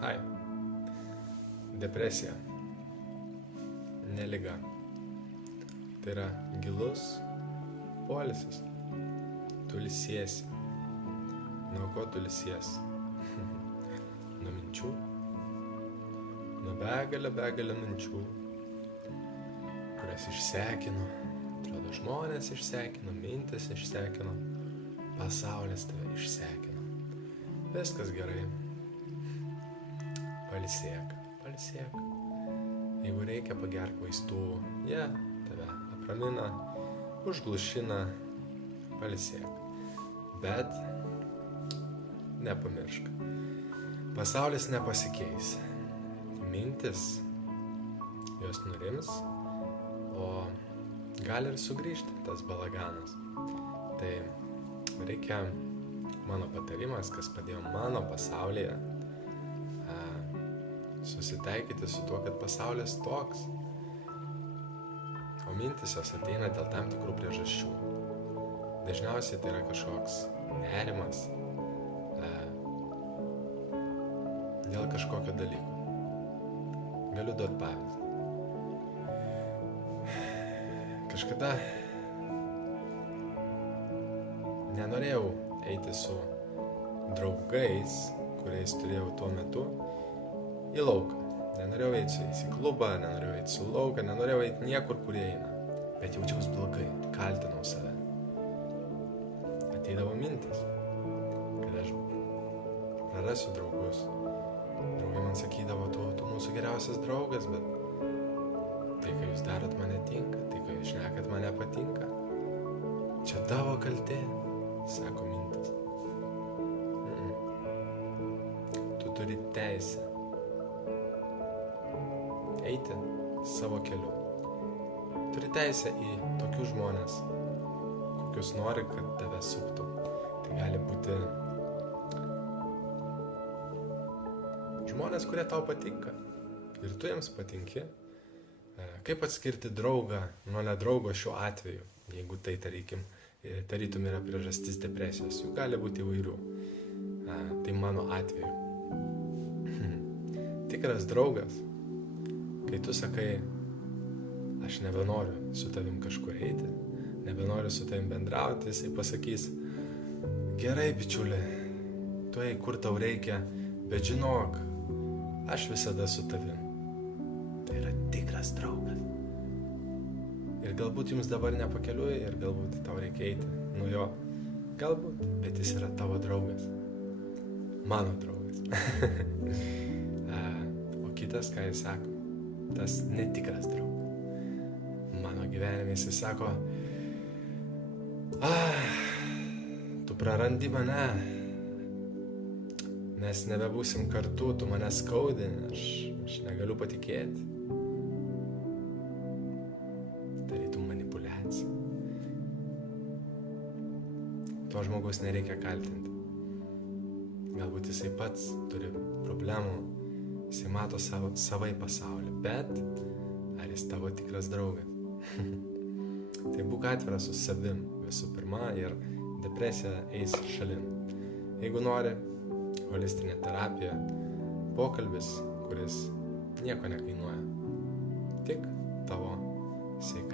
Hai. Depresija. Ne liga. Tai yra gilus poilsis. Tu ilsiesi. Nuo ko tu ilsiesi? Nuo minčių. Nuo begalę minčių, kurias išsekino. Atrodo, žmonės išsekino, mintis išsekino, pasaulis tave išsekino. Viskas gerai. Pailsėk. Jeigu reikia, pagerk vaistų, jie tave apramina, užglušina, pailsėk. Bet nepamiršk. Pasaulis nepasikeis. Mintis, jos nurims, o gali ir sugrįžti tas balaganas. Tai reikia, mano patarimas, kas padėjo mano pasaulyje, susitaikyti su tuo, kad pasaulis toks. O mintis jos ateina dėl tam tikrų priežasčių. Dažniausiai tai yra kažkoks nerimas dėl kažkokio dalyko. Galiu duoti pavyzdį. Kažkada nenorėjau eiti su draugais, kuriais turėjau tuo metu, į lauką. Nenorėjau eiti su jais į klubą, nenorėjau eiti su lauką, nenorėjau eiti niekur, kur jie eina. Bet jaučiausi blogai, kaltinau save. Ateidavo mintis, kad aš prarasiu draugus. Draugai man sakydavo, tu mūsų geriausias draugas, bet tai, ką jūs darot, man netinka, tai, ką jūs šnekat, man nepatinka. Čia tavo kaltė, sako mintis. Tu turi teisę eiti savo keliu. Turi teisę į tokius žmonės, kokius nori, kad tave suptų. Tai gali būti žmonės, kurie tau patinka ir tu jiems patinki. Kaip atskirti draugą nuo nedraugo šiuo atveju, jeigu tai tarytum yra priežastis depresijos, jų gali būti įvairių. Tai mano atveju. Tikras draugas, kai tu sakai, aš nebenoriu su tavim kažkur eiti, nebenoriu su tavim bendrauti, jisai pasakys, gerai, bičiuli, tu eik, kur tau reikia, bet žinok, aš visada su tavim. Tai yra tikras draugas. Ir galbūt jums dabar nepakeliui, ir galbūt tau reikia eiti. Nu jo, galbūt, bet jis yra tavo draugas. Mano draugas. O kitas, ką jis sako, tas netikras draugas. Mano gyvenime jis sako, tu prarandi mane. Mes nebebūsim kartu, tu mane skaudini, aš negaliu patikėti. Tarytum manipuliacija. To žmogus nereikia kaltinti. Galbūt jisai pats turi problemų, jisai mato savai pasaulį, bet ar jis tavo tikras draugas? Tai būk atviras su savim visų pirma ir depresija eis šalin. Jeigu nori, holistinė terapija, pokalbis, kuris nieko nekainuoja, tik tavo sveikatai.